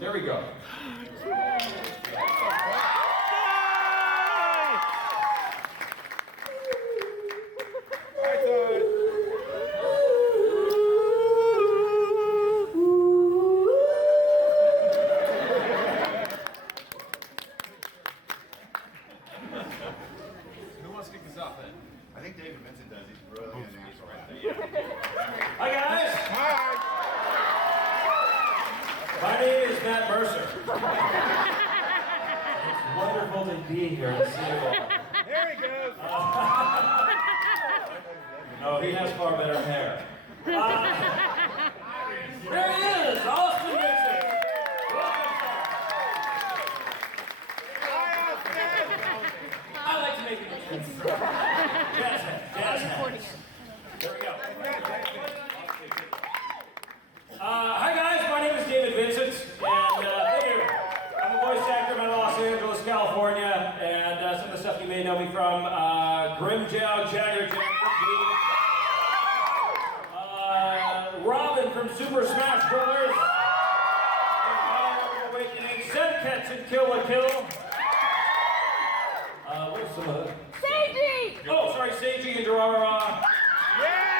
There we go. Who wants to kick this off then? I think David Vincent does. He's really a natural right there. Hi guys! Hi! My name is Matt Mercer. It's wonderful to be here to see you all. There he goes! No, he has far better hair. There he is, Austin Vincent. I like to make it jazz hands. There we go. Hi guys, my name is David Vincent, and thank you. I'm a voice actor in Los Angeles, California, and some of the stuff you may know me from, Grimjow, Jagger Jack, Robin from Super Smash Brothers, Empire Awakening, Zedkets and Kill la Kill. What's some of that? Seiji! Oh, sorry, Seiji and Durarara. Yeah!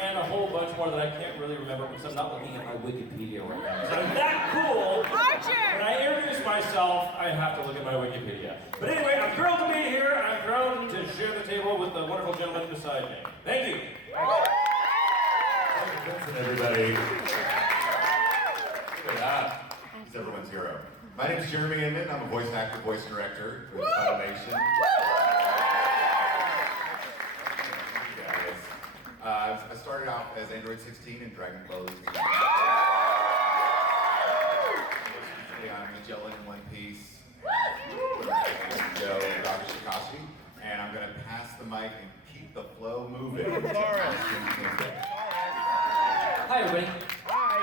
And a whole bunch more that I can't really remember because I'm not looking at my Wikipedia right now. So I'm that cool. Archer! When I introduce myself, I have to look at my Wikipedia. But anyway, I'm thrilled to be here. I'm thrilled to share the table with the wonderful gentleman beside me. Thank you. Vincent, everybody. Look at that. He's everyone's hero. My name is Jeremy Inman. I'm a voice actor, voice director with Funimation. I started out as Android 16 in Dragon Ball Z. I'm Magellan in One Piece. Joe and Dr. Shikashi. And I'm going to pass the mic and keep the flow moving. Hi everybody. Hi!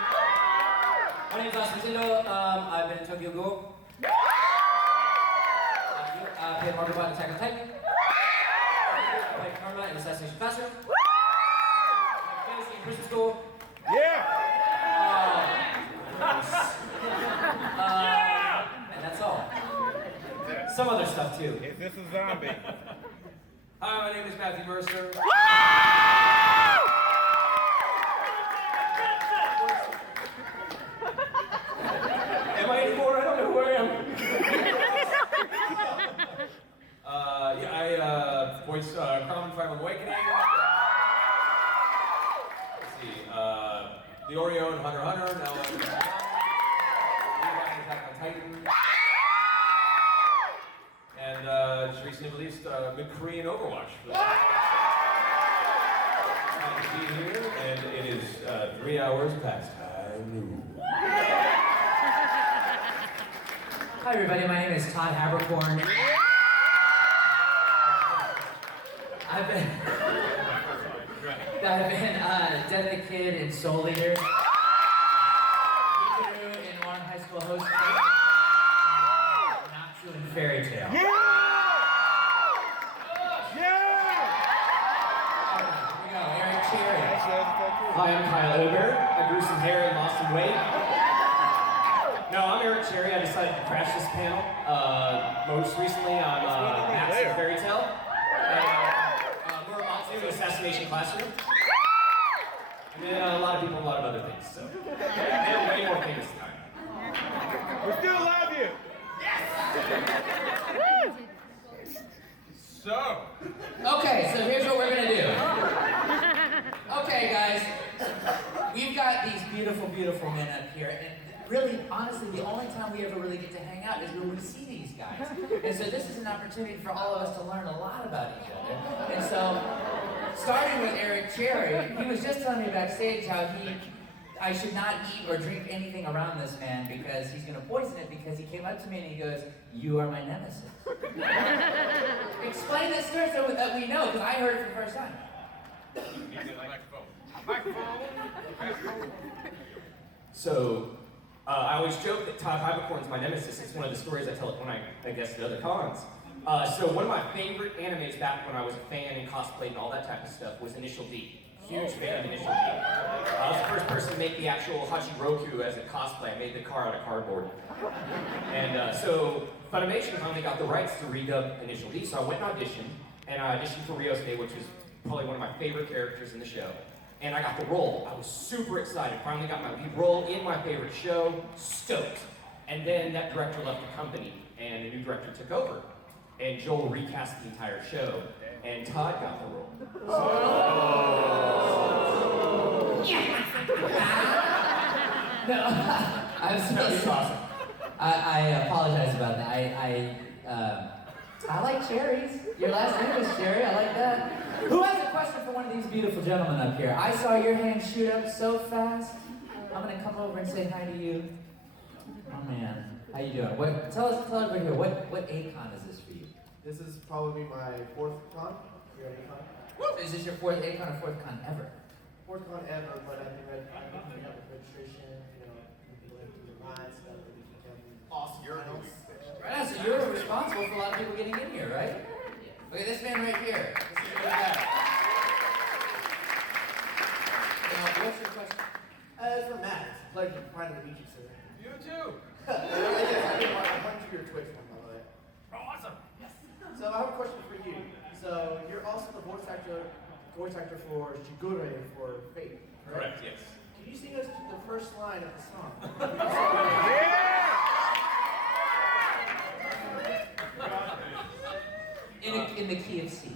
My name is Tindle. I've been in Tokyo Ghoul. I played Margaret Bot in Attack on Titan. I played Karma in Assassination Classroom. I played Fantasy in Prison School. Yeah! And that's all. Some other stuff too. Is this a zombie? Hi, my name is Matthew Mercer. Am I anymore? I don't know who I am. I voice Carmen Fire Awakening. Let's see, the Oreo and Hunter x Hunter. Now Attack on Titan. And just recently released good Korean Overwatch. Happy to be here, and it is 3 hours past high noon. Hi everybody, my name is Todd Haberkorn. I've been Death the Kid and Soul Leader. Hikaru in One High School Host. Natsu in Fairy Tale. Yeah! Yeah! Here we go, Eric Cherry. Hi, I'm Kyle Ober. I grew some hair and lost some weight. No, I'm Eric Cherry. I decided to crash this panel. Most recently, I'm Max in Fairy Tale. And Muramatsu in Assassination Classroom. And then a lot of people, a lot of other things. So they're way more famous than I am. We still love you! So, Okay, so here's what we're gonna do. Okay, guys, we've got these beautiful, beautiful men up here, and really, honestly, the only time we ever really get to hang out is when we see these guys. And so this is an opportunity for all of us to learn a lot about each other. And so, starting with Eric Cherry, he was just telling me backstage how I should not eat or drink anything around this man because he's gonna poison it, because he came up to me and he goes, "You are my nemesis." Explain this story so that we know, because I heard it for the first time. So, I always joke that Todd Haberkorn is my nemesis. It's one of the stories I tell when I guess at other cons. So one of my favorite animes back when I was a fan and cosplayed and all that type of stuff was Initial D. Huge fan of Initial D. I was the first person to make the actual Hachiroku as a cosplay. I made the car out of cardboard. And so Funimation finally got the rights to redub Initial D, so I went and auditioned, and I auditioned for Ryosuke, which was probably one of my favorite characters in the show. And I got the role. I was super excited. Finally got my lead role in my favorite show. Stoked. And then that director left the company, and a new director took over. And Joel recast the entire show, and Todd got the role. No, I'm so awesome. I apologize about that. I like cherries. Your last name is Cherry. I like that. Who has a question for one of these beautiful gentlemen up here? I saw your hand shoot up so fast. I'm gonna come over and say hi to you. Oh man, how you doing? Tell everybody here. What A-Kon is this for you? This is probably my fourth con here at A-Kon. Is this your fourth A-Kon or fourth con ever? Fourth con ever, but I've been coming up with registration, going through the lines, stuff that we can Awesome. You're Right, so you're responsible for a lot of people getting in here, right? Look at this man right here. This is your guy. Now, what's your question? For Matt, it's a pleasure to finally meet you, sir. You too. Yes, I did want to punch your Twitch one, by the way. Awesome. So I have a question for you. So you're also the voice actor for Shigure for Fate, correct? Correct, yes. Can you sing us the first line of the song? In the key of C.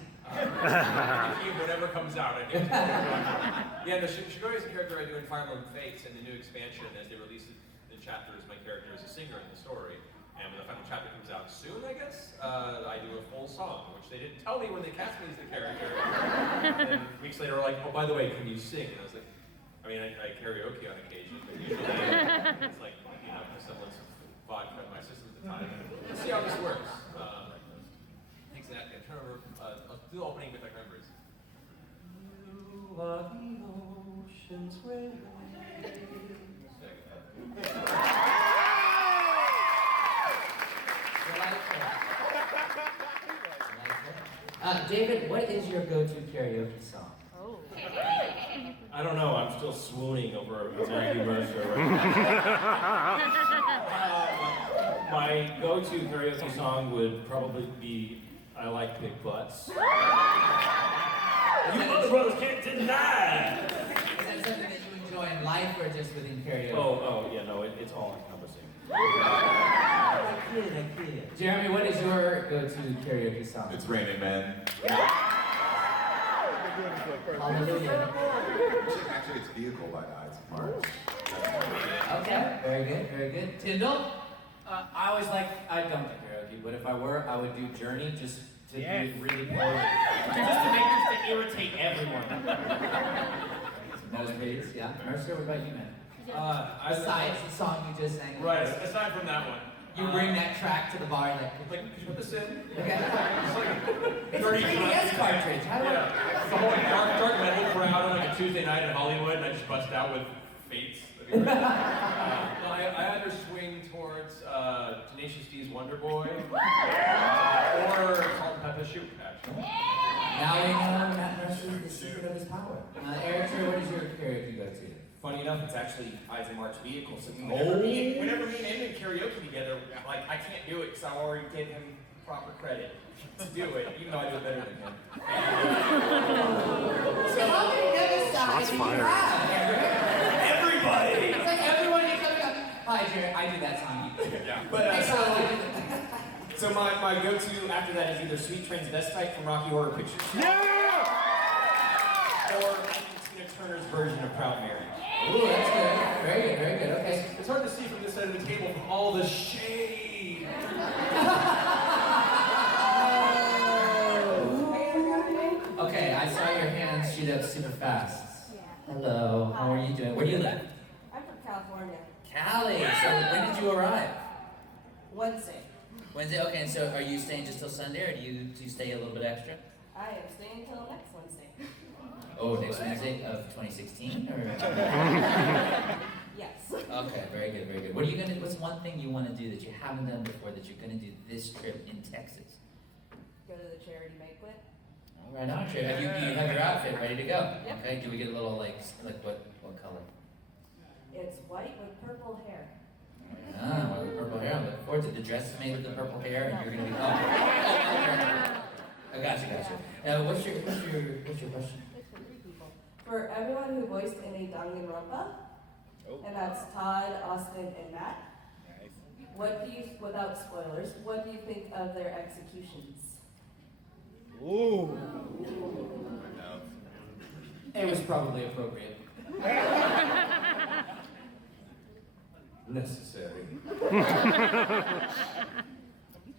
Whatever comes out, I think. Yeah, no, Shigure is a character I do in Fire Emblem Fates, and the new expansion, as they release it in chapters, my character is a singer in the story. And when the final chapter comes out soon, I guess, I do a full song, which they didn't tell me when they cast me as the character. And then weeks later, we're like, oh, by the way, can you sing? And I was like, I mean, I karaoke on occasion, but usually it's like, someone's vodka in my system at the time. Let's see how this works. Exactly. I'm trying to remember. I'll do the opening with I remember. You are the ocean's David, what is your go-to karaoke song? I don't know. I'm still swooning over Jeremy Mercer. My go-to karaoke song would probably be "I Like Big Butts." You mother brothers can't deny. Is that something that you enjoy in life or just within karaoke? Oh, yeah, no, it's all encompassing. I get it. Jeremy, what is your go-to karaoke song? It's Raining Men. Hallelujah. Actually, it's Vehicle by the Ides of March. Okay, very good. Tindle? I always I don't do karaoke, but if I were, I would do Journey just to be really bored. Just to irritate everyone. Most beats, yeah. Mercer, what about you, man? Besides the song you just sang. Right, aside from that one. You bring that track to the bar that Could you put this in? Okay. It's a 30 3DS cartridge. How do Yeah, it's the whole dark metal crowd on a Tuesday night in Hollywood, and I just bust out with Fates. No, I either swing towards Tenacious D's Wonder Boy or Salt and Pepper Shoot Patch. Now we know Matt Mercer is the secret of his power. Eric, what is your karaoke go-to? Funny enough, it's actually Ides of March Vehicle. So whenever me and him in karaoke together, I can't do it because I already gave him proper credit to do it, even though I do it better than him. So how many other sides do you have? Everybody! It's like everyone you come up. Hi, Jared. I do that song. Yeah. But so my go-to after that is either Sweet Transvestite from Rocky Horror Picture Show, or Tina Turner's version of Proud Mary. Ooh, that's good. Very good. Okay. It's hard to see from this side of the table from all the shade. Okay, I saw your hands shoot up super fast. Hello, how are you doing? Where do you live? I'm from California. Cali. So when did you arrive? Wednesday. Wednesday. Okay, and so are you staying just till Sunday, or do you stay a little bit extra? I am staying until next Wednesday. Oh, next Wednesday of 2016, or? Yes. Okay, very good. What are you gonna? What's one thing you want to do that you haven't done before that you're gonna do this trip in Texas? Go to the charity banquet. Oh, Right on, Sherry. You have your outfit ready to go. Yep. Okay, do we get a little like what color? It's white with purple hair. Ah, well, the purple hair. I'm looking forward to it. The dress is made with the purple hair, and you're gonna be. Oh, I gotcha. What's your question? It's for 3 people. For everyone who voiced any Danganronpa, and that's Todd, Austin, and Matt. What do you, without spoilers, what do you think of their executions? Ooh. It was probably appropriate. Necessary.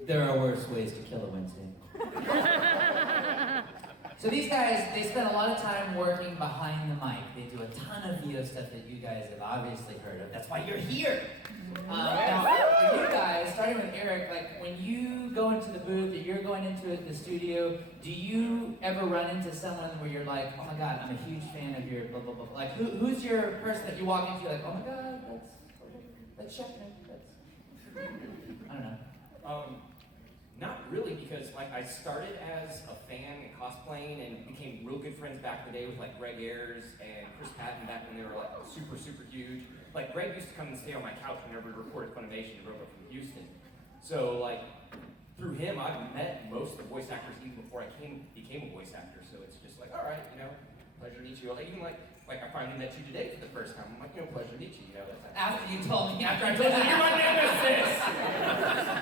There are worse ways to kill a Wednesday. So these guys, they spend a lot of time working behind the mic. They do a ton of VO stuff that you guys have obviously heard of. That's why you're here. Now, for you guys, starting with Eric, like when you go into the booth or you're going into the studio, do you ever run into someone where you're like, oh my God, I'm a huge fan of your blah, blah, blah. Like who's your person that you walk into, like, oh my God, that's Shepard. I don't know. Not really, because like I started as a fan and cosplaying and became real good friends back in the day with like Greg Ayers and Chris Patton back when they were like super huge. Like Greg used to come and stay on my couch whenever we recorded Funimation and wrote up from Houston. So like through him, I've met most of the voice actors even before I became a voice actor. So it's just like, all right, pleasure to meet you. Like, even like I finally met you today for the first time. I'm like, pleasure to meet you. That's like, After I told you you're my nemesis!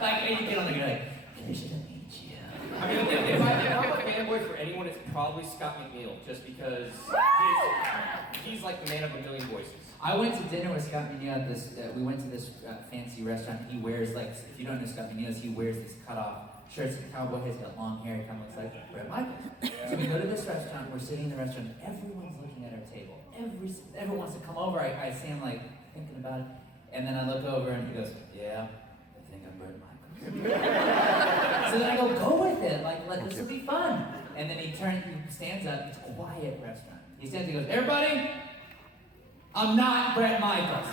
Like, and you get on the guy like, pleasure to meet you. I mean, if I'm a fanboy for anyone, it's probably Scott McNeil, just because he's like the man of a million voices. I went to dinner with Scott McNeil at this, we went to this fancy restaurant. He wears like, if you don't know Scott McNeil, he wears this cut-off shirts, a cowboy, he's got long hair, he kind of looks like Bret Michaels. So we go to this restaurant, we're sitting in the restaurant, everyone's looking at our table. Everyone wants to come over, I see him like thinking about it, and then I look over and he goes, yeah, I think I'm Bret Michaels. So then I go with it, like this will be fun. And then he stands up, it's a quiet restaurant. He stands up, he goes, everybody, I'm not Bret Michaels.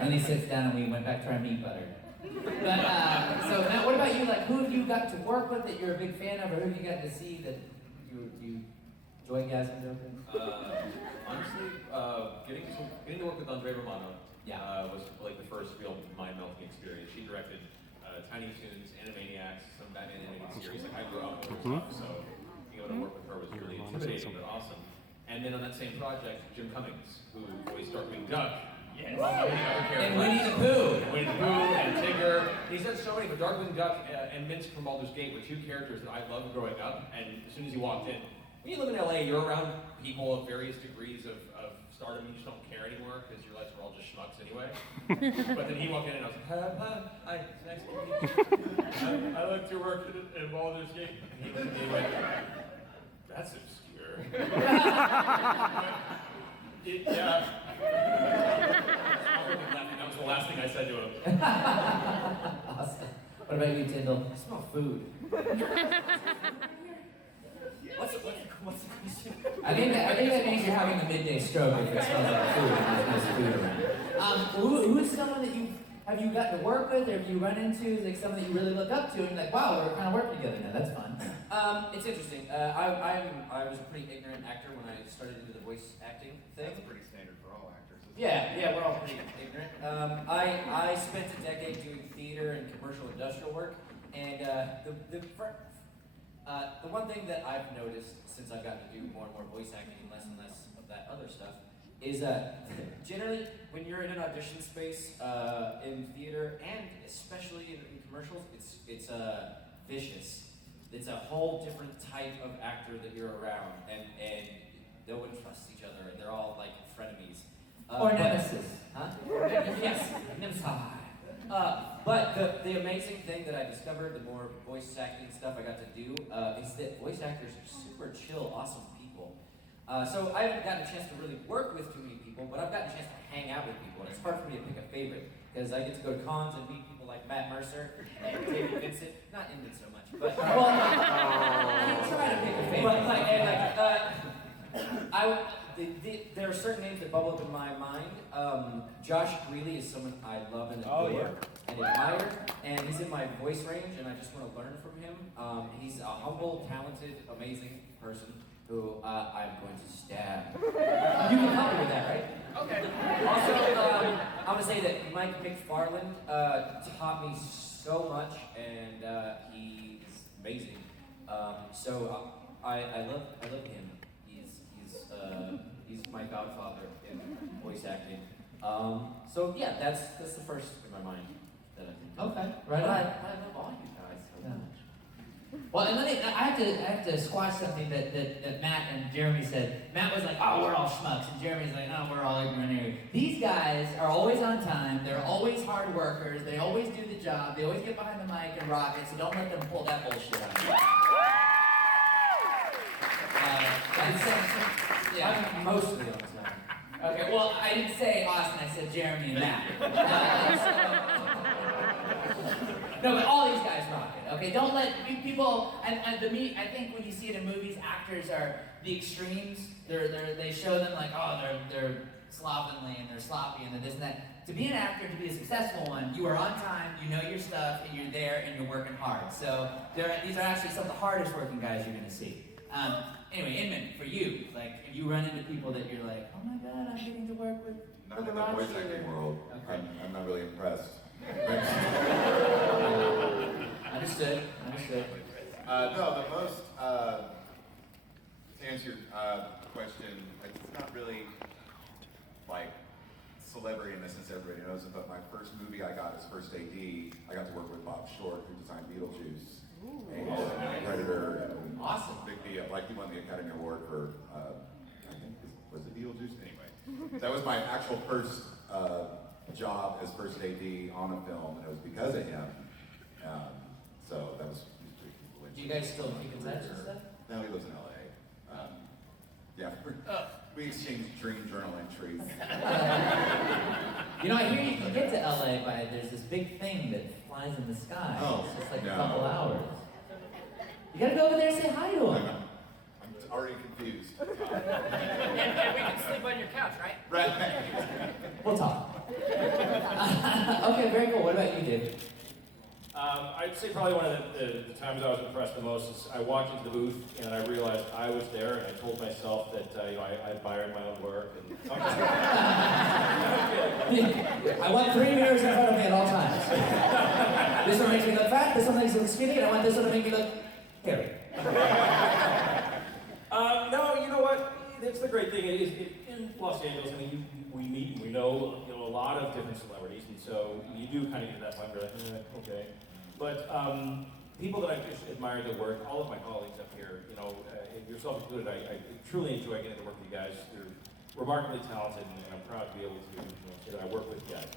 And he sits down and we went back to our meat butter. But, so Matt, what about you? Like, who have you got to work with that you're a big fan of, or who have you got to see that you enjoy Gaston joking? Honestly, getting to work with Andre Romano was like the first real mind-melting experience. She directed Tiny Toons, Animaniacs, some Batman animated series. Like, I grew up with her stuff, so being able to work with her was really intimidating but awesome. And then on that same project, Jim Cummings, who voiced Darkwing Duck. Yes. And Winnie the Pooh. Winnie the Pooh and Tigger. He's done so many, but Darkwing Duck and Minsk from Baldur's Gate were two characters that I loved growing up. And as soon as he walked in, when you live in LA, you're around people of various degrees of stardom. You just don't care anymore because you realize we're all just schmucks anyway. But then he walked in and I was like, hi, it's nice to meet you. I looked your work in Baldur's Gate. He went, that's obscure. Yeah. That was the last thing I said to him. Awesome. What about you, Tindle? I smell food. What's the question? I think that means you're having a midday stroke if it smells like food and there's no food around. Who's someone that have you gotten to work with, or have you run into, like someone that you really look up to, and you're like, wow, we're kind of working together now. That's fun. It's interesting. I was a pretty ignorant actor when I started into the voice acting thing. That's pretty standard for all actors. Yeah, we're all pretty ignorant. I spent a decade doing theater and commercial industrial work, and the one thing that I've noticed since I've gotten to do more and more voice acting and less of that other stuff is generally when you're in an audition space in theater and especially in commercials, it's vicious. It's a whole different type of actor that you're around, and no one trusts each other, and they're all like frenemies. Or nemesis. Huh? Yes, nemesis. But the amazing thing that I discovered, the more voice acting stuff I got to do, is that voice actors are super chill, awesome people. So I haven't gotten a chance to really work with too many people, but I've gotten a chance to hang out with people, and it's hard for me to pick a favorite, because I get to go to cons and meet people like Matt Mercer and David Vincent. Not Inman so much, but I try to pick a favorite. there are certain names that bubble up in my mind. Josh Greeley is someone I love and adore and admire, and he's in my voice range, and I just want to learn from him. He's a humble, talented, amazing person who I'm going to stab. You can help me with that, right? Okay. Also, I'm going to say that Mike McFarland taught me so much, and he's amazing. So I love him. He's my godfather in voice acting. So yeah, that's the first in my mind that I think. Okay, right on. I love all you guys so much. Well, and I have to squash something that Matt and Jeremy said. Matt was like, "Oh, we're all schmucks," and Jeremy's like, "No, we're all ignorant here." These guys are always on time. They're always hard workers. They always do the job. They always get behind the mic and rock it. So don't let them pull that bullshit on you. Yeah, I'm mostly on time. Okay, well, I didn't say Austin, I said Jeremy and Matt. No, but all these guys rock it, okay? Don't let people, and I think when you see it in movies, actors are the extremes. They show them like, oh, they're slovenly and they're sloppy and they're this and that. To be an actor, to be a successful one, you are on time, you know your stuff, and you're there and you're working hard. So these are actually some of the hardest working guys you're gonna see. Anyway, Inman, for you, like, if you run into people that you're like, oh my God, I'm getting to work with Not in the voice acting world. Okay. I'm not really impressed. Understood. No, the most, to answer your question, it's not really like celebrity in the sense everybody knows it, but my first movie I got as first AD, I got to work with Bob Short, who designed Beetlejuice. And Predator, and awesome. Big deal. Like he won the Academy Award for, I think, was it Beetlejuice? Anyway, that was my actual first job as first AD on a film, and it was because of him. So that was pretty cool. Do you guys still keep in touch and stuff? No, he lives in LA. Yeah, we exchanged dream journal entries. You know, I hear you can get to LA by there's this big thing that flies in the sky. Oh, it's just like no. a couple hours. You gotta go over there and say hi to him. I'm already confused. And we can sleep on your couch, right? Right. We'll talk. Okay, very cool. What about you, David? I'd say probably one of the times I was impressed the most is I walked into the booth and I realized I was there, and I told myself that I admired my own work. And I want 3 mirrors in front of me at all times. This one makes me look fat, this one makes me look skinny, and I want this one to make me look hairy. No, you know what? That's the great thing. In Los Angeles, I mean, we meet and we know a lot of different celebrities, and so you do kind of get that point where you're like, okay. But people that I've just admired their work, all of my colleagues up here, yourself included, I truly enjoy getting to work with you guys. You're remarkably talented, and I'm proud to be able to say that I work with you guys.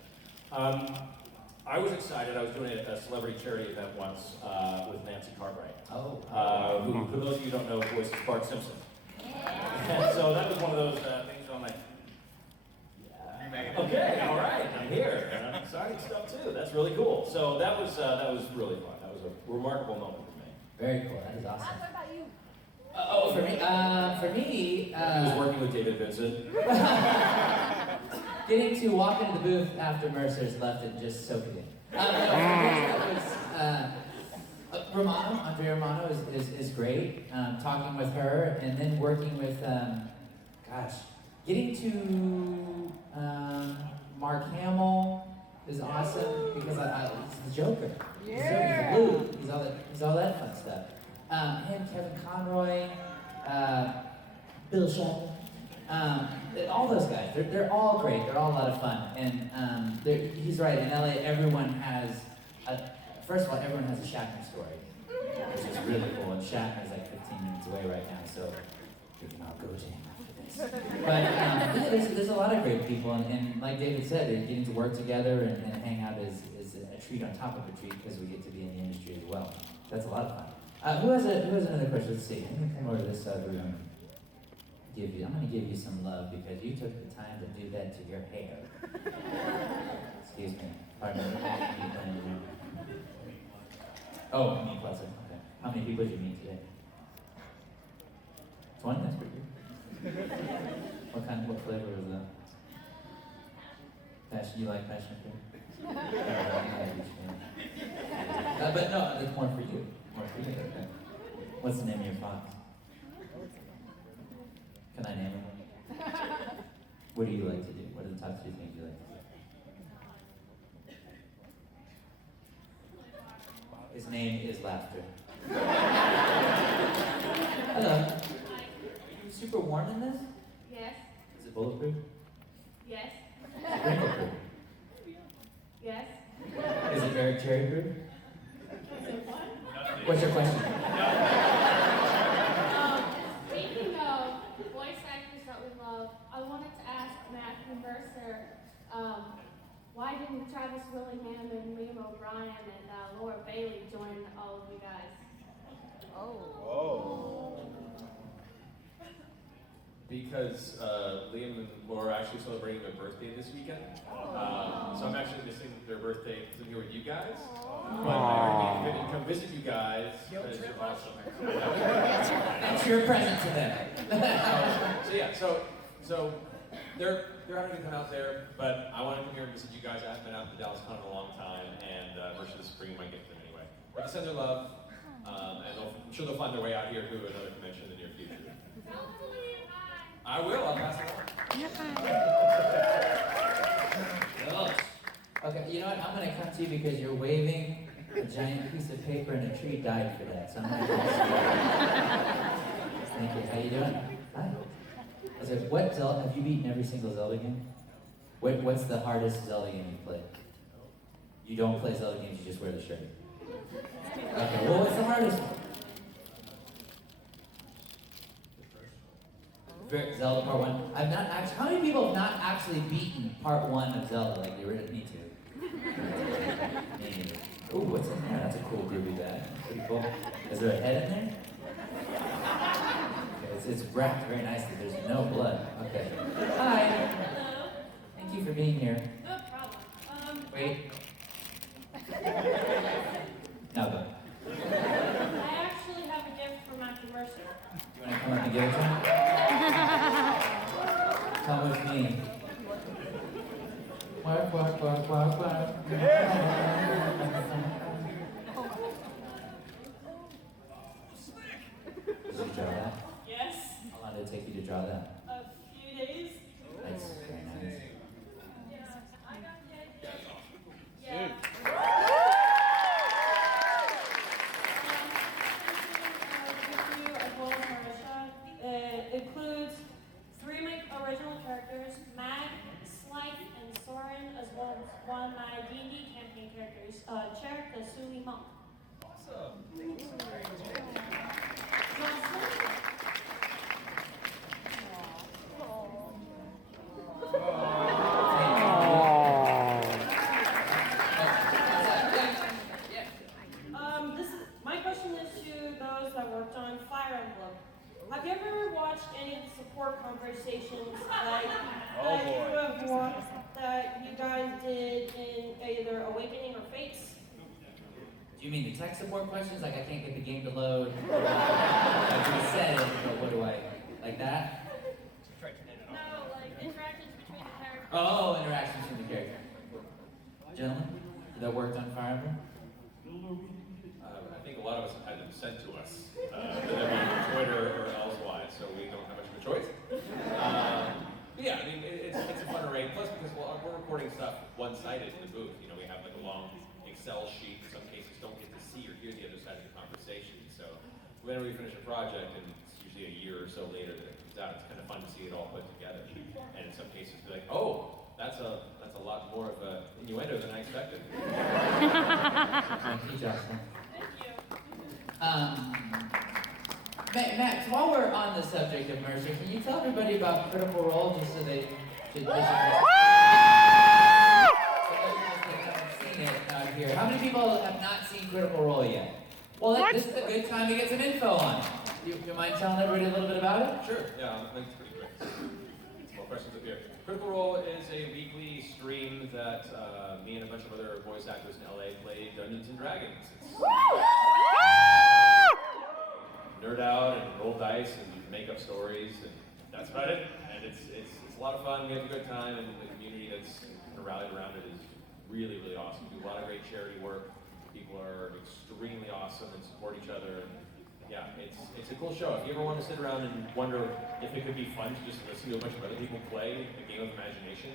I was excited. I was doing a celebrity charity event once with Nancy Cartwright. Oh. Who, for those of you who don't know, voices Bart Simpson. And so that was one of those things where I'm like, okay, all right, I'm here. And I'm exciting stuff too. That's really cool. So that was really fun. That was a remarkable moment for me. Very cool. That is awesome. What about you? For me, He was working with David Vincent. getting to walk into the booth after Mercer's left and just soak it in. Andrea Romano is great. Talking with her and then working with, getting to Mark Hamill is awesome because he's the Joker. Yeah. He's the Blue. He's all that fun stuff. Him, Kevin Conroy, Bill Shatner. All those guys, they're all great. They're all a lot of fun. And he's right. In LA, everyone has first of all, everyone has a Shatner story, which is really cool. And Shatner's like 15 minutes away right now, so we can all go to him after this. But there's a lot of great people, and like David said, getting to work together and hang out is a treat on top of a treat because we get to be in the industry as well. That's a lot of fun. Who has another question? Let's see. I'm gonna come over to this side of the room. I'm gonna give you some love because you took the time to do that to your hair. Excuse me. Pardon me. Oh, me plus it. Okay. How many people did you meet today? 20? That's pretty good. What flavor was that? Passion, you like passion fruit? But no, that's more for you. More for you. Okay. What's the name of your fox? Can I name him? What do you like to do? What are the top 3 things you like to do? His name is Laughter. Hello. Are you super warm in this? Yes. Is it bulletproof? Yes. Is it wrinkle-proof? Yes. Is it very cherry-proof? What's your question? Speaking of voice actors that we love, I wanted to ask Matt and Mercer, why didn't Travis Willingham and Liam O'Brien and Laura Bailey join all of you guys? Because Liam and Laura are actually celebrating their birthday this weekend. So I'm actually missing their birthday sitting here with you guys. But I can come visit you guys because you're awesome. That's your present to them. So they're having to come out there, but I want to come here and visit you guys. I haven't been out to Dallas Con in a long time, and Mercer is bringing my gift to them anyway. But to send their love, and I'm sure they'll find their way out here to another convention in the near future. I will. I'll pass it on. Okay, you know what? I'm going to come to you because you're waving a giant piece of paper and a tree died for that. So I'm going to come to you. Thank you. How you doing? Hi. I said, what Zelda? Have you beaten every single Zelda game? What's the hardest Zelda game you played? You don't play Zelda games, you just wear the shirt. Okay, well, what's the hardest one? Zelda Part 1. I've not actually. How many people have not actually beaten Part 1 of Zelda like they were me too? Ooh, what's in there? That's a cool groovy bag. Pretty cool. Is there a head in there? Okay, it's wrapped very nicely. There's no blood. Okay. Hi. Hello. Thank you for being here. No problem. Wait. Now go. I actually have a gift for Matthew Mercer. Do you want to come up and give it to him? Come with me. Work, work, work, work, work. Did you draw that? Yes. How long did it take you to draw that? A few days. That's very nice. Yeah. I got the idea. Yeah. It includes 3 original characters, Mag, Slight, and Soren, as well as 1 my D&D campaign characters, Cherrick, the Suli monk. Awesome. My question is to those that worked on Fire Emblem. Have you ever watched any of the support conversations that you guys did in either Awakening or Fates? Do you mean the tech support questions? Like I can't get the game to load? Like you said it, but what do I, like that? No, like interactions between the characters. Oh, interactions from the character. Gentlemen, that worked on Fire Emblem? I think a lot of us have had them sent to us, whether it be Twitter or elsewise, so we don't have much of a choice. But yeah, I mean, it's a fun array. Plus, because we're recording stuff one-sided in the booth. You know, we have like a long Excel sheet. In some cases, don't get to see or hear the other side of the conversation. So whenever we finish a project, and it's usually a year or so later that it comes out, it's kind of fun to see it all put together. And in some cases, be like, oh, that's a lot more of a innuendo than I expected. Thank you, Jocelyn. Matt, while we're on the subject of Mercer, can you tell everybody about Critical Role just so they should haven't seen it out here? How many people have not seen Critical Role yet? Well, this is a good time to get some info on it. You mind telling everybody a little bit about it? Sure, yeah, I think it's pretty quick. More questions up here. Critical Role is a weekly stream that me and a bunch of other voice actors in LA play Dungeons and Dragons. Nerd out and roll dice and make up stories and that's about it. And it's a lot of fun. We have a good time, and the community that's rallied around it is really, really awesome. We do a lot of great charity work. People are extremely awesome and support each other. Yeah, it's a cool show. If you ever want to sit around and wonder if it could be fun to just listen to a bunch of other people play a game of imagination,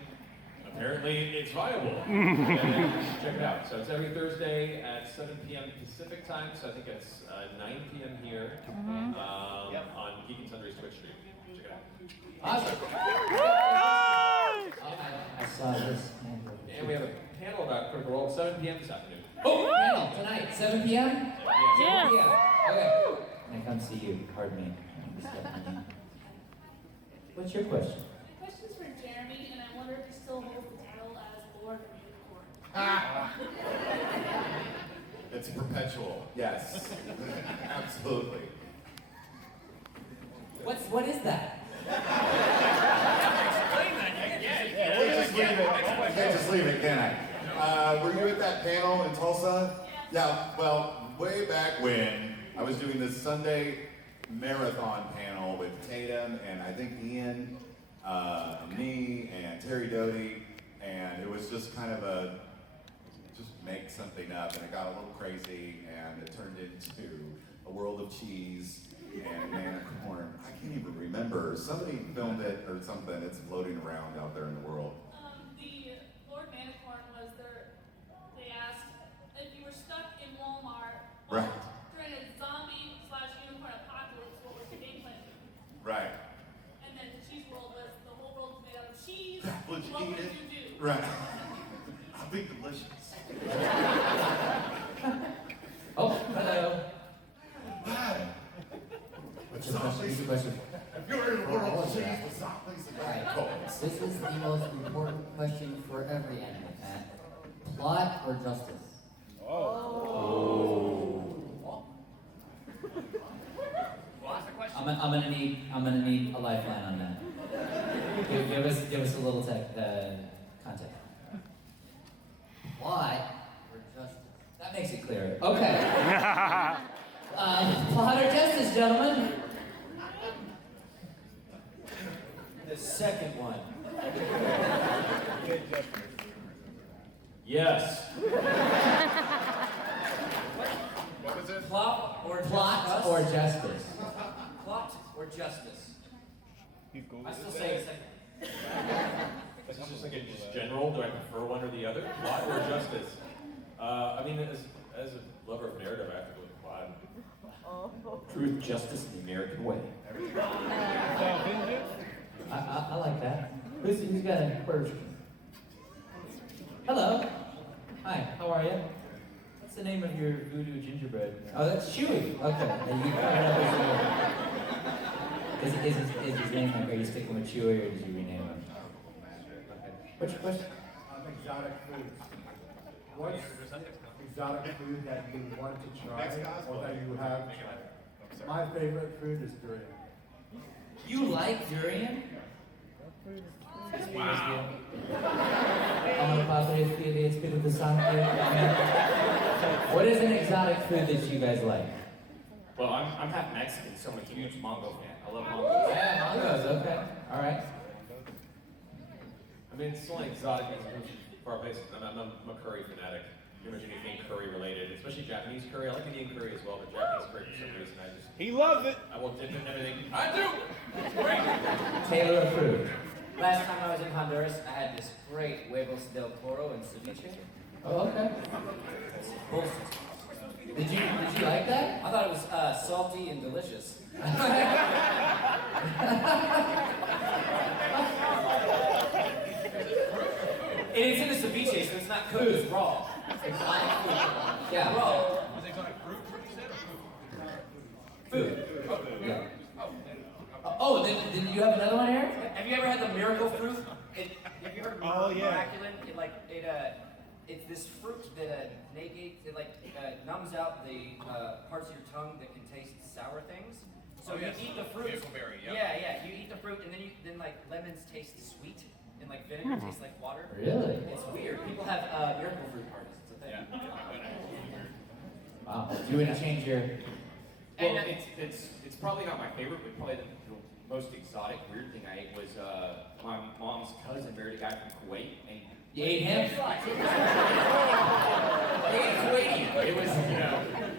apparently it's viable. Check it out. So it's every Thursday at 7 p.m. Pacific time, so I think it's 9 p.m. here on Geek and Sundry's Twitch stream. Check it out. Awesome. I saw this. And we have a panel about Critical Role at 7 p.m. this afternoon. Oh, panel tonight, 7 p.m. Yeah. 7 p.m. Okay. I come see you. Pardon me. What's your question? My question's for Jeremy, and I wonder if he still holds the title as Lord of Haberkorn. It's perpetual. Yes. Absolutely. What is that? I can't just leave it, can I? Were you at that panel in Tulsa? Yeah, well, way back when, I was doing this Sunday marathon panel with Tatum and I think Ian, and me, and Terry Doty, and it was just kind of just make something up, and it got a little crazy, and it turned into a world of cheese and Manicorn. I can't even remember. Somebody filmed it or something. It's floating around out there in the world. The Lord Manicorn was there. They asked if you were stuck in Walmart Right. during a zombie/unicorn apocalypse, what would the game plan be? Right. And then the cheese world was the whole world was made out of cheese. Would you what eat would it? you do? Right. I'll be delicious. Oh, hello. Hi. What's your question? What's your question? If you're in the world of cheese with zombies and Manicorn. This is the most important question for every anime fan. Plot or justice? I'm gonna need a lifeline on that. Give us a little context. Plot or justice? That makes it clear. Okay. Plot or justice, gentlemen? The second one. Yes. What was it? Plot or Plot justice? or justice? Plot or justice? I still say the second. Is this just like in just general? Do I prefer one or the other? Plot or justice? I mean, as a lover of narrative, I have to go with plot. Truth, justice, and the American way. I like that. Who's got a question? Hello. Hi, how are you? What's the name of your voodoo gingerbread? Oh, that's Chewy. Okay. And you covered up is his name like, are you sticking with Chewy or did you rename him? Okay. What's your question? Exotic foods. What's exotic food that you want to try or that you have tried? My favorite food is durian. You like durian? Wow. What is an exotic food that you guys like? Well, I'm half Mexican, so I'm a huge mango fan. I love mangoes. Yeah, mangos, okay. Alright. I mean, it's only exotic for our places. I'm a curry fanatic. Pretty much anything curry related, especially Japanese curry. I like Indian curry as well, but Japanese curry for some reason He loves it. I will dip it in everything. I do! It's great! Taylor approved. Last time I was in Honduras, I had this great huevos del toro and ceviche. Oh, okay. Bullshit. Did you like that? I thought it was salty and delicious. And it's in a ceviche, so it's not cooked, it's raw. Exotic food. Yeah. Raw. Was it exotic fruit, you said, or food? Food. Yeah. Oh, then you have another one, Eric? Have you ever had the miracle fruit? Have you heard of Oh, yeah. miraculin? It's this fruit that negates, numbs out the parts of your tongue that can taste sour things. So you eat the fruit. Huckleberry, yeah. Yeah, you eat the fruit, and then lemons taste sweet, and vinegar tastes like water. Really? It's weird. People have miracle fruit parties. It's a thing. Yeah. Wow. Do you want to change your... Well, it's probably not my favorite, but probably the most exotic, weird thing I ate was my mom's cousin married a guy from Kuwait, and You ate him? they ate Kuwaiti. It was,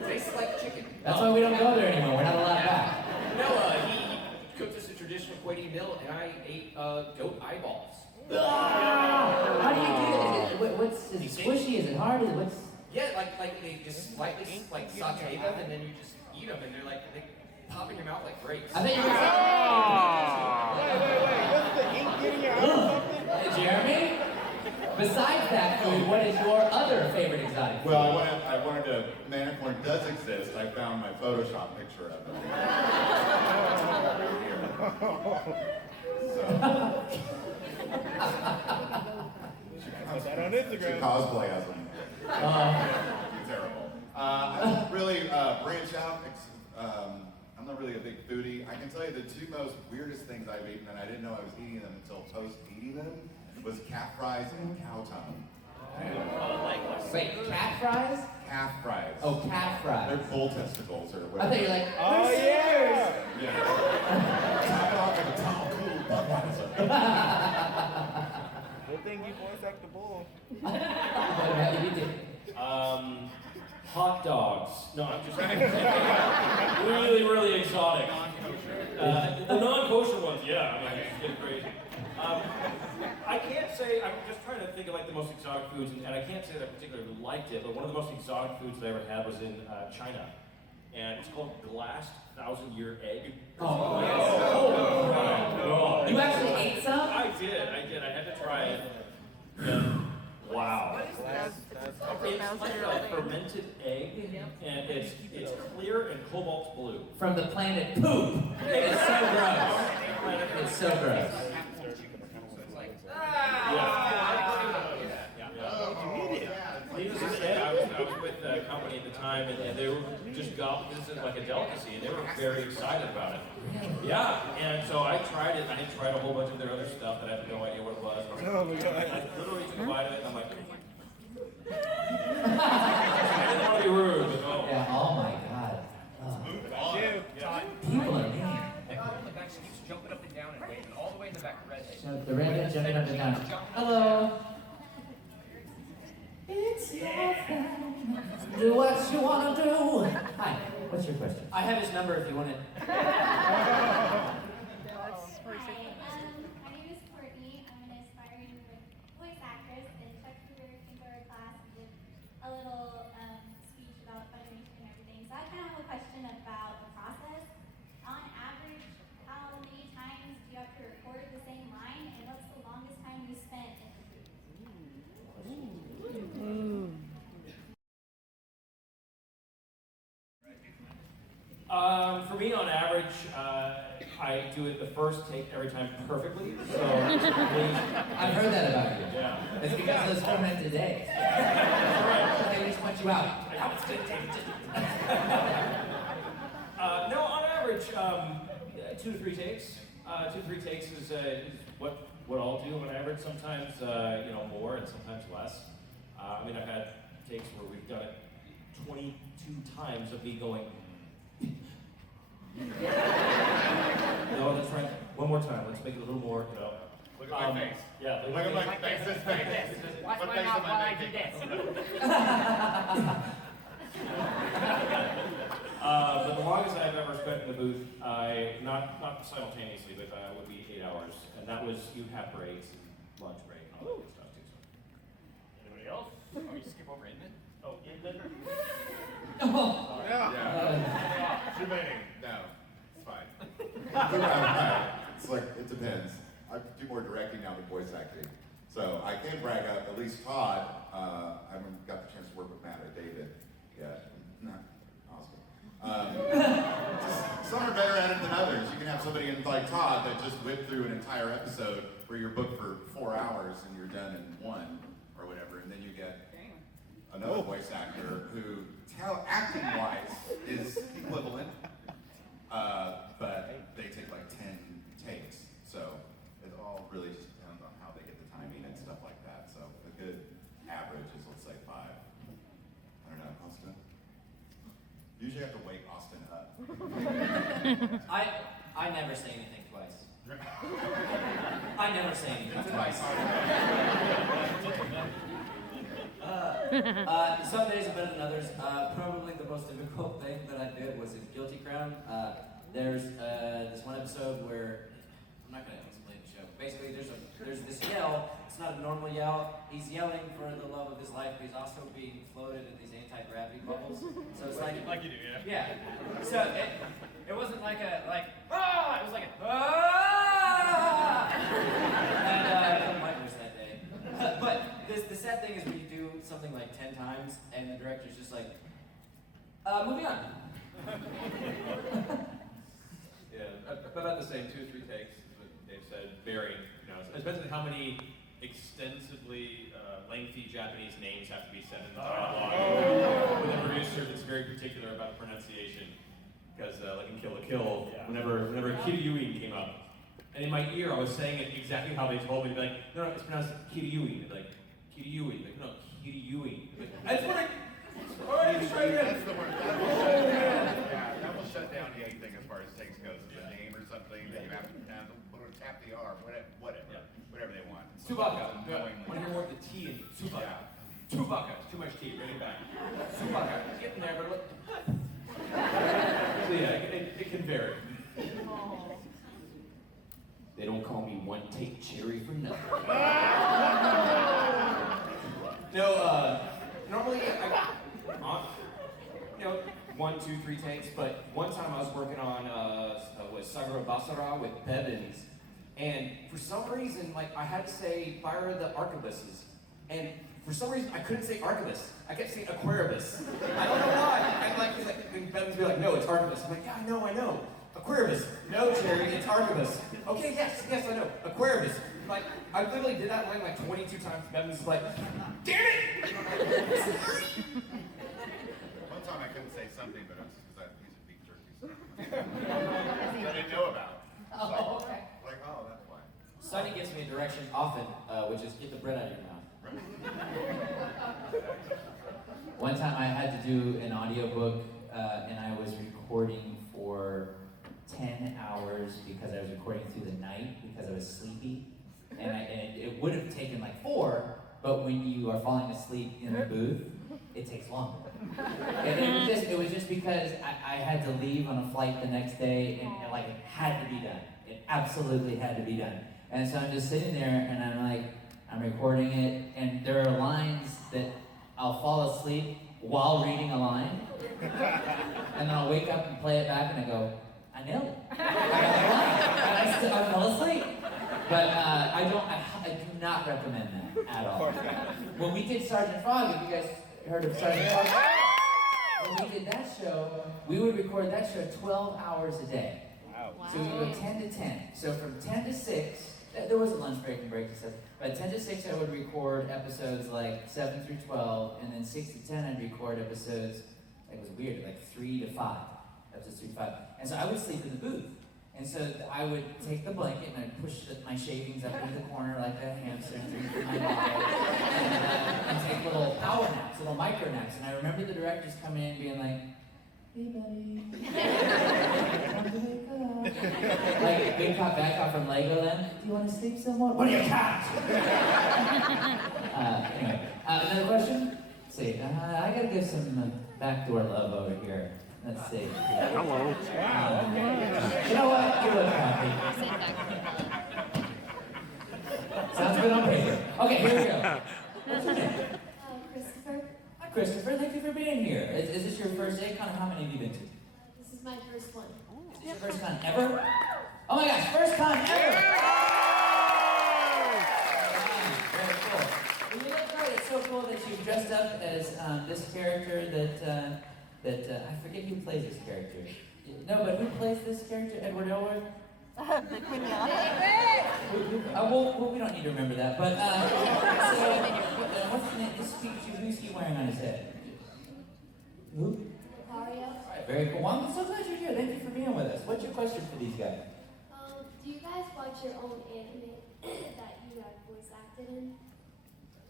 tastes like chicken. That's why we don't go there anymore. We're not allowed back. No, he cooked us a traditional Kuwaiti meal, and I ate goat eyeballs. How do you do that? Is it squishy? Is it hard? What's... Yeah, like they just slightly saute them, and then you just eat them, and they pop in your mouth like grapes. I think you're gonna say... Wait, what's the ink getting your eye or something? Hey, Jeremy? Besides that food, what is your other favorite exotic food? Well, I wanted to, Manicorn does exist. I found my Photoshop picture of it. Put that on She Instagram. cosplay as them. Terrible. I don't really branch out. I'm not really a big foodie. I can tell you the two most weirdest things I've eaten, and I didn't know I was eating them until post eating them, was calf fries and cow tongue. Wait, cat fries? Calf fries. Oh, calf fries. They're bull testicles or I whatever. thought you were like, Oh, yeah! Yeah. Top it off with a tall, cool Budweiser. Good thing you voice act the bull. what about you did? Hot dogs. No, I'm just really, really exotic. The non-kosher ones, yeah. I mean, it's getting crazy. I can't say, I'm just trying to think of like the most exotic foods, and I can't say that I particularly liked it, but one of the most exotic foods that I ever had was in China. And it's called glassed 1,000-year egg. Oh, God. you actually ate some? I did. I had to try it. And wow. That's It's like a fermented egg, and it's clear and cobalt blue. From the planet poop. It's so gross. It's so gross. Needless to say, I was with the company at the time, and they were just gobbling this as like a delicacy, and they were very excited about it. Yeah, and so I tried it. I had tried a whole bunch of their other stuff that I had no idea what it was. Oh my God. I literally took a bite of it, and I'm like, I didn't want to be rude, but no. Yeah, oh my god. People are mean. The guy just keeps jumping up and down and waving all the way in the back. Redhead. So the redhead jumping up and down. Hello. It's nothing. Do what you want to do. Hi, what's your question? I have his number if you want it. Hi, my name is Courtney. I'm an aspiring voice actress, and Chuck Cooper came to our class and did a little speech about fundraising and everything. So I kind of have a question about the process. On average, how many times do you have to record the same line, and what's the longest time you spent in the booth? For me, on average, I do it the first take every time perfectly. So I've heard that about you. Yeah. It's because of those fermented eggs. They just want you out. No, on average, 2 to 3 takes. 2 to 3 takes is what I'll do on average. Sometimes more and sometimes less. I mean, I've had takes where we've done it 22 times of me going. No, that's right. One more time. Let's make it a little more. Look at my face. Yeah. Look at my face. This face. Watch What my face mouth am while I I do making? this. But the longest I've ever spent in the booth, not simultaneously, but would be 8 hours, and that was you have breaks and lunch break and all that good stuff too. So. Anybody else? Oh, you skip over Inman? Oh, Inman. Yeah. Jermaine. No, it's fine. It's like, it depends. I do more directing now than voice acting. So I can brag up, at least Todd, I haven't got the chance to work with Matt or David yet. Not Austin. Some are better at it than others. You can have somebody like Todd that just whipped through an entire episode where you're booked for 4 hours and you're done in 1 or whatever, and then you get another voice actor who, acting-wise, is equivalent, but they take like 10 takes. So it all really just depends on how they get the timing and stuff like that. So a good average is, let's say, 5. I don't know, Austin? Usually have to wake Austin up. I never say anything twice. I never say anything twice. Some days are better than others. Probably the most difficult thing that I did was in Guilty Crown. There's this one episode where, I'm not going to explain the show. Basically, there's this yell. It's not a normal yell. He's yelling for the love of his life, but he's also being floated in these anti-gravity bubbles. So it's like you do, yeah. Yeah. So it wasn't like ah! It was like ah! And I felt my voice that day. But the sad thing is when you do something like 10 times and the director's just like, moving on. Yeah, about the same, 2 or 3 takes, is what Dave said, varying. It depends on how many extensively lengthy Japanese names have to be said in the dialogue. With a producer that's very particular about the pronunciation. Because like in Kill la Kill, whenever Kiryuin came up, and in my ear I was saying it exactly how they told me. They'd be like, no, it's pronounced Kiryuin. They'd be like, Kiryuin. Like, no, Kiryuin. Like, that's what I... Alright, try it again. That's the word. Yeah, that will shut down anything as far as takes goes. It's a name or something that you have to pronounce, tap the R, whatever they want. Tsubaka. When you want the T in Tsubaka. Tsubaka. Too much T. Bring it back. Tsubaka. It's getting there, but look. So yeah, it can vary. They don't call me One Take Cherry for nothing. No, normally I 1, 2, 3 takes, but one time I was working on with Sagura Basara with Bevins, and for some reason, like, I had to say Fire of the Arquebuses, and for some reason I couldn't say Arquebus. I kept saying Aquaribus. I don't know why. And Bevins would be like, no, it's Arquebus. I'm like, yeah, I know. Aquaribus. No, Jerry, it's Arquebus. Okay, yes, I know. Aquaribus. Like, I literally did that line like 22 times. Bevins was like, damn it! One time I couldn't say something, but it was because I used beef jerky. I didn't know about. Oh, okay. Like, oh, that's why. Sonny gives me a direction often, which is get the bread out of your mouth. One time I had to do an audiobook and I was recording for 10 hours because I was recording through the night because I was sleepy. And it would have taken like 4, but when you are falling asleep in the booth, it takes longer. And it was just because I had to leave on a flight the next day and it had to be done. It absolutely had to be done. And so I'm just sitting there and I'm recording it, and there are lines that I'll fall asleep while reading a line, and then I'll wake up and play it back and I go, I nailed it. I got the line. I fell asleep. But I do not recommend that at all. When we did Sergeant Frog, if you guys heard of Sergeant Frog, when we did that show, we would record that show 12 hours a day. Wow. So we would go 10 to 10. So from 10 to 6, there was a lunch break and stuff, but 10 to 6 I would record episodes like 7 through 12, and then 6 to 10 I'd record episodes, it was weird, like 3 to 5, episodes 3 to 5. And so I would sleep in the booth. And so I would take the blanket and I'd push my shavings up into the corner like a hamster through my body, and take little power naps, little micro naps. And I remember the directors coming in and being like, hey buddy, time to wake up. Like Big Cop, Bad Cop from Legoland, do you want to sleep some more? What are your cats? Anyway, another question? Let's see, I gotta give some backdoor love over here. Let's see. Hello. You know what? You look happy. Sounds good on paper. Okay, here we go. What's your name? Christopher. Hi, Christopher. Thank you for being here. Is this your first day? Kind of how many have you been to? This is my first one. Is this your first con ever? Oh my gosh, first con ever! Very cool. Well, you look great. It's so cool that you've dressed up as this character that I forget who plays this character. No, but who plays this character? Edward Elwood? Well, we don't need to remember that. But what's the name? Who's he wearing on his head? Who? Mario. All right, very cool. Well, I'm so glad you're here. Thank you for being with us. What's your question for these guys? Do you guys watch your own anime that you have voice acted in?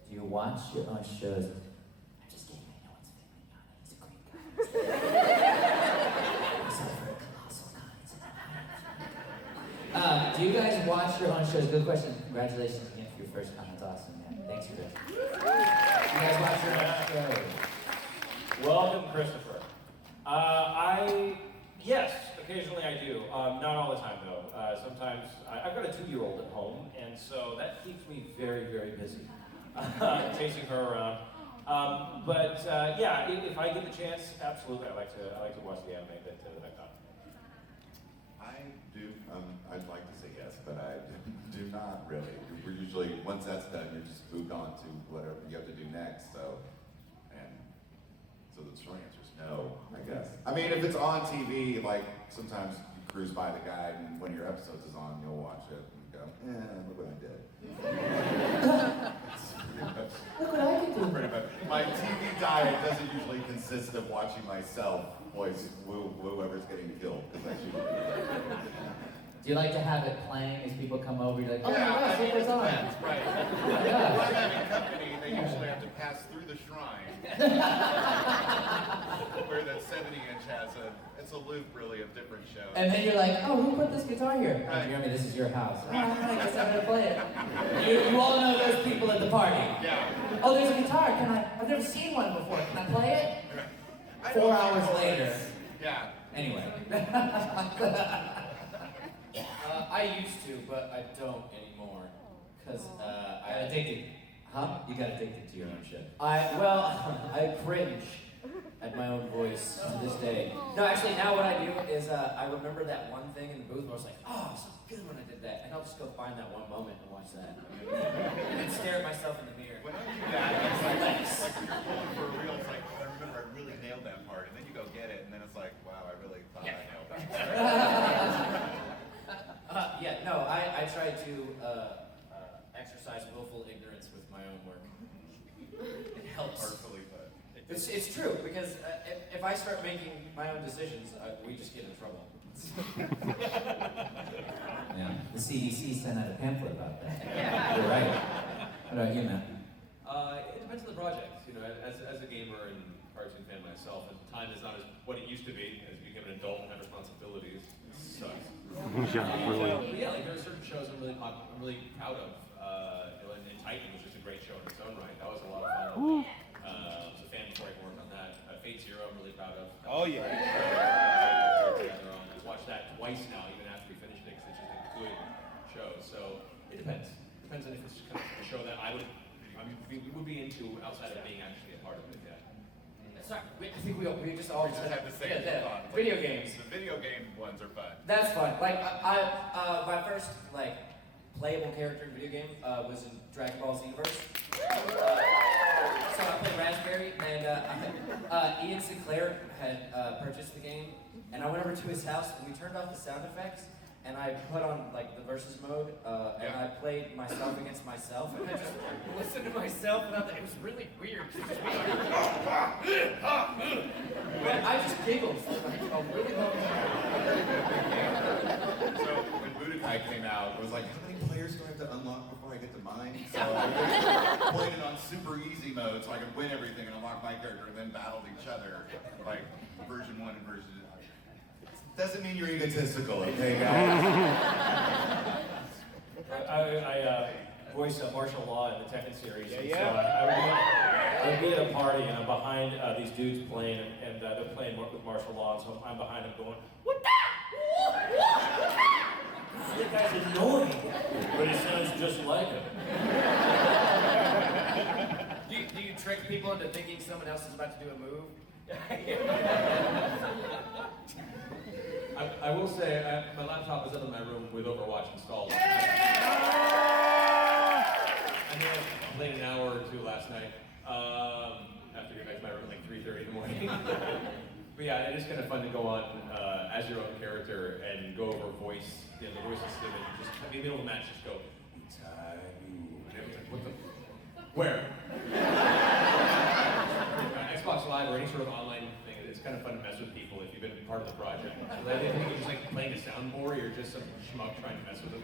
Do you watch your own shows? I'm just kidding. I know it's family. He's a great guy. Except for Colossal Con. It's Do you guys watch your own shows? Good question. Congratulations again for your first con. That's awesome, man. Thanks for that. You guys watch your own shows? Welcome, Christopher. Yes, occasionally I do. Not all the time, though. Sometimes, I've got a 2-year-old at home, and so that keeps me very, very busy, chasing her around. Yeah, if I get the chance, absolutely, I like to watch the anime that I've done. I do. I'd like to say yes, but I do not really. We're usually, once that's done, you're just moved on to whatever you have to do next. So the short answer is no, I guess. I mean, if it's on TV, like sometimes you cruise by the guide, and one of your episodes is on, you'll watch it and go, look what I did. Look what I can do. Pretty much. My TV diet doesn't usually consist of watching myself voice whoever's getting killed, because that's usually. Do you like to have it playing as people come over? You're like, oh Yeah, my gosh, look what's on. That's right. Oh my When gosh. I'm having company, they usually have to pass through the shrine. Where that 70-inch has it's a loop really of different shows. And then you're like, oh, who put this guitar here? Right. Oh, Jeremy, this is your house. Oh, I guess I'm gonna play it. You all know those people at the party. Yeah. Oh, there's a guitar. I've never seen one before. Can I play it? 4 hours later. Yeah. Anyway. I used to, but I don't anymore. Because I got addicted. Huh? You got addicted to your own shit. I cringe at my own voice to this day. No, actually, now what I do is I remember that one thing in the booth where I was like, oh, it was so good when I did that. And I'll just go find that one moment and watch that. And then stare at myself in the mirror. When I do that, it's like you're pulling for real. It's like, I remember I really nailed that part. And then you go get it, and then it's like, wow, I really thought I nailed that part. I try to exercise willful ignorance with my own work. It helps. Artfully, but It's true, because if I start making my own decisions, we just get in trouble. Yeah. The CDC sent out a pamphlet about that. You're right. What about you, Matt? It depends on the project. You know, as a gamer and cartoon fan myself, and time is not as what it used to be. As you become an adult and have responsibilities, it sucks. Yeah, like there are certain shows I'm really proud of. And Titan was just a great show in its own right. That was a lot of fun. I was a fan before I worked on that. Fate Zero, I'm really proud of. Oh, yeah. I've watched that twice now, even after we finished it, because it's just a good show. So it depends. Depends on if it's kind of a show that we would be into outside of being actually a part of it. Yeah. Sorry, I think we just all We just have the same thought. Video games. The video game ones are fun. That's fun. Like my first playable character in video game was in Dragon Ball Xenoverse. So I played Raspberry, and Ian Sinclair had purchased the game, and I went over to his house and we turned off the sound effects, and I put on the versus mode, and I played myself against myself, and I just listened to myself, and it was really weird. But I just giggled for a really long time. So when Budokai came out, it was like, how many players do I have to unlock before I get to mine? So I played it on super easy mode so I could win everything and unlock my character and then battled each other, like version 1 and version 2. Doesn't mean you're egotistical, okay, guys? I voice martial law in the Tekken series. Yeah, and yeah. So I would be at a party and I'm behind these dudes playing, and they're playing with martial law, and so I'm behind them going, what the? That guy's annoying, but he sounds just like him. Do you trick people into thinking someone else is about to do a move? I will say, my laptop is up in my room with Overwatch installed. I know I played an hour or two last night, after getting back to my room at 3:30 in the morning. But yeah, it is kind of fun to go on as your own character and go over voice, the voice system, and just in the middle of the match just go, what the? Where? Xbox Live or any sort of online thing, it's kind of fun to mess with people if you've been part of the project. So they think you're just playing a soundboard, you're just some schmuck trying to mess with them.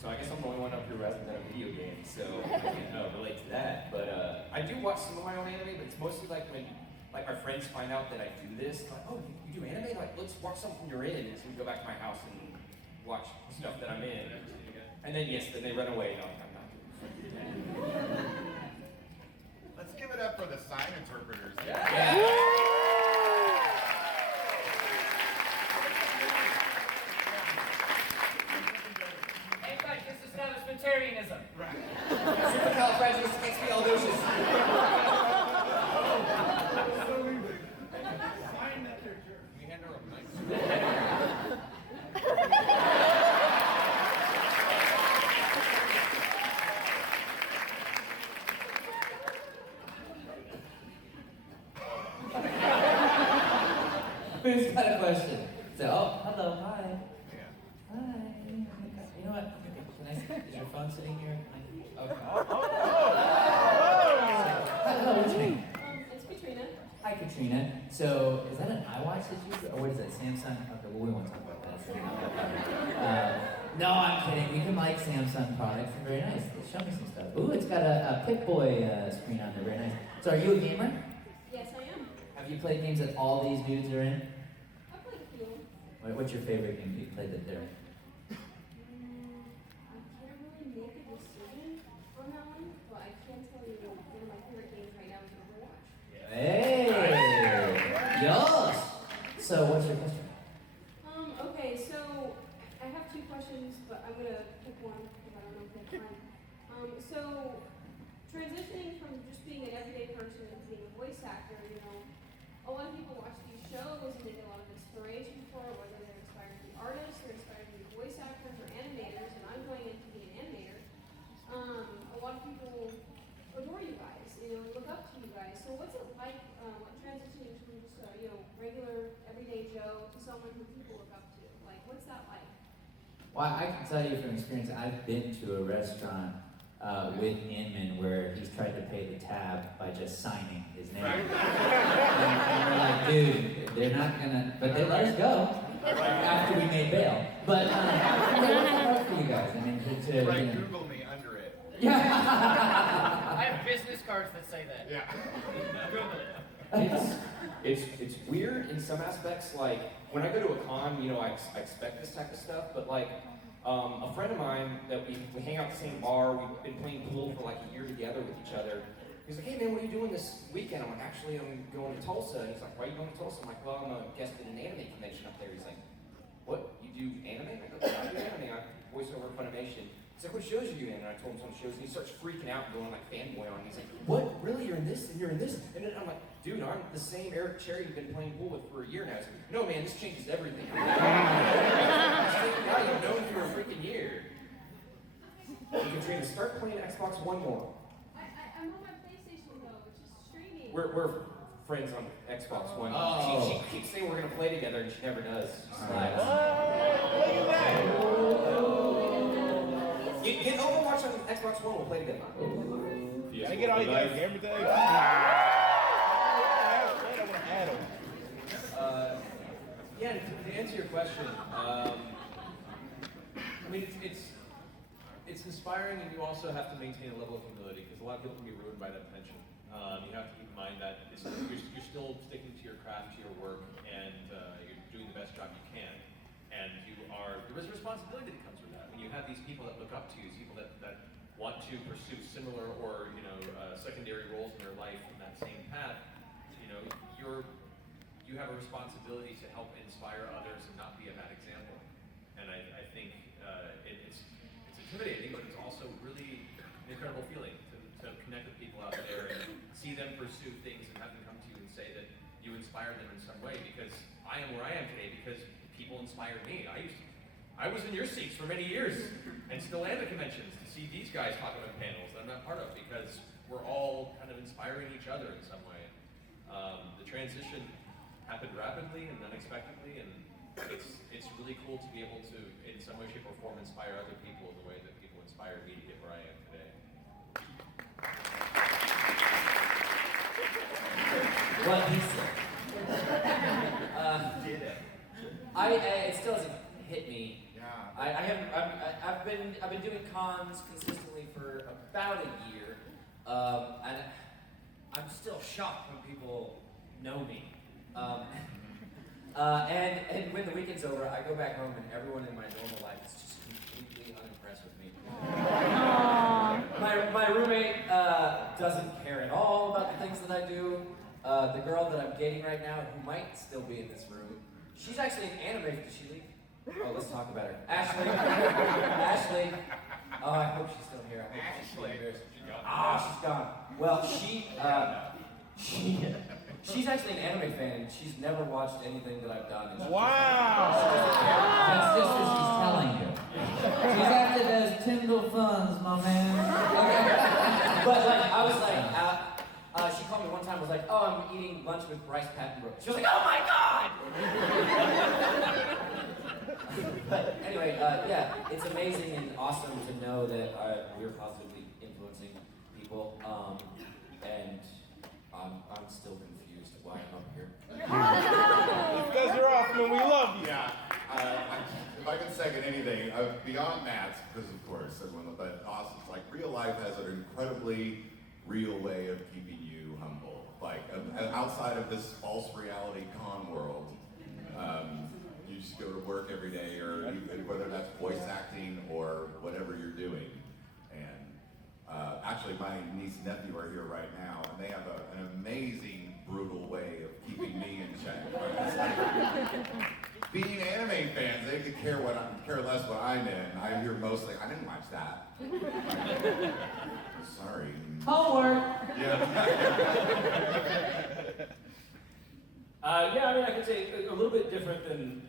So I guess I'm the only one up here who hasn't done a video game, so I can relate to that. But I do watch some of my own anime, but it's mostly when like my friends find out that I do this. They're like, oh, you do anime? Like, let's watch something you're in. And so we go back to my house and watch stuff that I'm in. And then yes, then they run away. No, I'm not doing it. Let's give it up for the sign interpreters. In fact, this establishmentarianism. Supercalifragilisticexpialidocious. We hand her a mic. Who's got a question? So, hello, hi. Hi. You know what? Can I see? Is your phone sitting here? Okay. Hello, what's your name? It's Katrina. Hi, Katrina. So, is that an iWatch that you, or what is that, Samsung? Okay, well, we won't talk about that. So no, I'm kidding. We can like Samsung products. They're very nice. Show me some stuff. Ooh, it's got a Pip-Boy screen on there. Very nice. So, are you a gamer? Yes, I am. Have you played games that all these dudes are in? I've played a few. What's your favorite game you played that they're in? I can't really make a decision on that one, but I can tell you one of my favorite games right now is Overwatch. Hey! Yes! So, what's your question? Okay, so I have two questions, but I'm gonna pick one because I don't know if I have time. So transitioning from just being an everyday person to being a voice actor, you know, a lot of people watch these shows and they get a lot of inspiration for it, whether they're inspired to be artists or inspired to be voice actors or animators, and I'm going in to be an animator. A lot of people adore you guys, you know, look up to you guys. So what's it like, transitioning from just a, regular everyday Joe to someone who people look up to? Like, what's that like? Well, I can tell you from experience, I've been to a restaurant with Inman where he's tried to pay the tab by just signing his name. And we're like, dude, they're not gonna, but they let us go after we made bail. But what's it hard for you guys? I mean, to Google me under it. Yeah. I have business cards that say that. Yeah. It's weird in some aspects. Like when I go to a con, I expect this type of stuff. But like a friend of mine that we hang out at the same bar. We've been playing pool for like a year together with each other. He's like, hey man, what are you doing this weekend? I'm like, actually, I'm going to Tulsa. And he's like, why are you going to Tulsa? I'm like, well, I'm a guest at an anime convention up there. He's like, what? You do anime? I go, yeah, I do anime. I voice over Funimation. He's like, what shows are you in? And I told him some shows, and he starts freaking out and going like fanboy on me. He's like, what? Really? You're in this? And you're in this? And then I'm like, dude, I'm the same Eric Cherry you've been playing pool with for a year now. He's like, no man, this changes everything. Now you've known for a freaking year. Katrina, start playing Xbox One more. I'm on my PlayStation though, which is streaming. We're friends on Xbox One. Oh. She keeps saying we're gonna play together, and she never does. Get Overwatch on Xbox One. We'll play together. I get all you guys gamer tags. Yeah, to answer your question, I mean, it's inspiring, and you also have to maintain a level of humility, because a lot of people can be ruined by that tension. You have to keep in mind that you're still sticking to your craft, to your work, and you're doing the best job you can. And there is a responsibility that comes with that. When you have these people that look up to you, these people that want to pursue similar or secondary roles in their life in that same path, you have a responsibility to help inspire others and not be a bad example. And I think it's intimidating, but it's also really an incredible feeling to connect with people out there and see them pursue things and have them come to you and say that you inspired them in some way, because I am where I am today because people inspired me. I was in your seats for many years and still am at conventions to see these guys talking on panels that I'm not part of, because we're all kind of inspiring each other in some way. The transition happened rapidly and unexpectedly, and it's really cool to be able to, in some way, shape, or form, inspire other people the way that people inspired me to get where I am today. What he said. It still hasn't hit me. Yeah. I've been doing cons consistently for about a year, and I'm still shocked when people know me. And when the weekend's over, I go back home and everyone in my normal life is just completely unimpressed with me. My roommate doesn't care at all about the things that I do. The girl that I'm dating right now, who might still be in this room, she's actually an anime. Did she leave? Oh, let's talk about her. Ashley. Ashley. Oh, I hope she's still here. I hope she's still embarrassed. She's gone. Well, she's actually an anime fan, and she's never watched anything that I've done. That's just what she's telling you. She's after those Tindle funds, my man. But like, I was like, she called me one time, was like, oh, I'm eating lunch with Bryce Pattenbrook. She was like, oh my God! But anyway, yeah, it's amazing and awesome to know that we're positively influencing people, and I'm still confused why I'm up here. Because you're awesome and we love you. Yeah, if I can second anything, beyond Matt's, because of course, everyone, but awesome, like real life has an incredibly real way of keeping you humble. Like outside of this false reality con world, you just go to work every day, or whether that's voice acting or whatever you're doing. And actually, my niece and nephew are here right now, and they have an amazing, brutal way of keeping me in check. Being anime fans, they could care less what I'm in. I hear mostly, I didn't watch that. Sorry. Homework. Yeah, I mean, I could say a little bit different than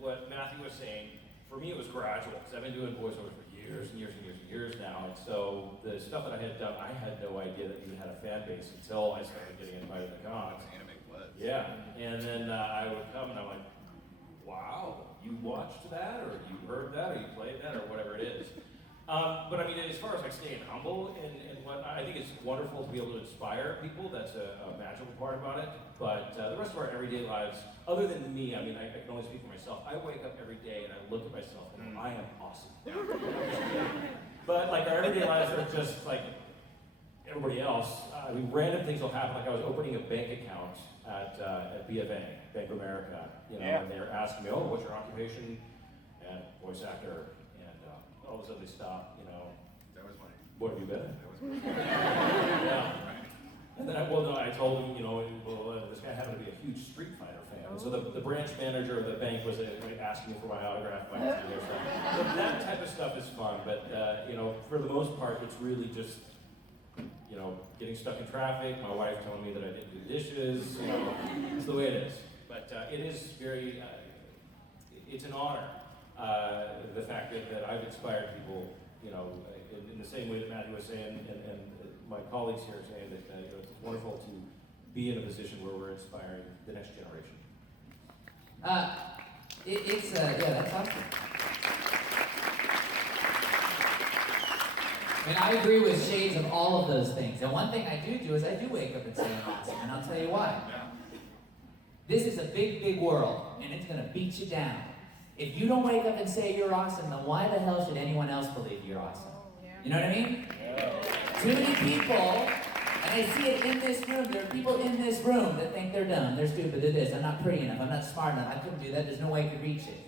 what Matthew was saying. For me, it was gradual, because I've been doing voiceover for years and years and years and years now, and so the stuff that I had done, I had no idea that you had a fan base until I started getting invited to cons. Anime was. Yeah, and then I would come and I'm like, wow, you watched that, or you heard that, or you played that, or whatever it is. But I mean, as far as like staying humble and what, I think it's wonderful to be able to inspire people. That's a magical part about it. But the rest of our everyday lives, other than me, I mean, I can only speak for myself. I wake up every day and I look at myself and I am awesome. But like our everyday lives are just like everybody else. I mean, random things will happen. Like I was opening a bank account at B of A, Bank of America, you know, and they're asking me, oh, what's your occupation? And voice actor. All of a sudden they stop, you know. That was funny. What have you been? That was funny. Yeah. And then I told him, you know, this guy happened to be a huge Street Fighter fan. And so the branch manager of the bank was asking me for my autograph. That type of stuff is fun, but you know, for the most part, it's really just, you know, getting stuck in traffic. My wife telling me that I didn't do dishes. You know, it's the way it is. But it is very, it's an honor. The fact that I've inspired people, you know, in the same way that Matthew was saying, and my colleagues here are saying that you know, it's wonderful to be in a position where we're inspiring the next generation. Yeah, that's awesome. And I agree with shades of all of those things. And one thing I do is I do wake up and say I'm awesome, and I'll tell you why. This is a big, big world, and it's gonna beat you down. If you don't wake up and say you're awesome, then why the hell should anyone else believe you're awesome? You know what I mean? Too many people, and I see it in this room, there are people in this room that think they're dumb, they're stupid, they're this, I'm not pretty enough, I'm not smart enough, I couldn't do that, there's no way I could reach it.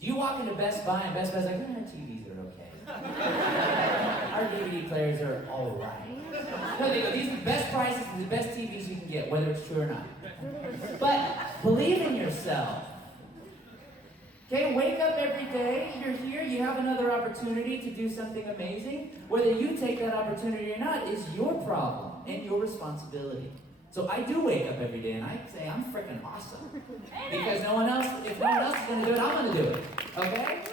Do you walk into Best Buy and Best Buy's like, TVs are okay. Our DVD players are all right. No, they go, these are the best prices and the best TVs you can get, whether it's true or not. But believe in yourself. Okay, wake up every day, you're here, you have another opportunity to do something amazing. Whether you take that opportunity or not is your problem and your responsibility. So I do wake up every day and I say, I'm freaking awesome. Because if no one else is gonna do it, I'm gonna do it. Okay?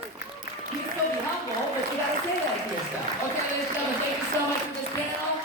You can still be humble, but you gotta say that to yourself. Okay, ladies and gentlemen, thank you so much for this panel.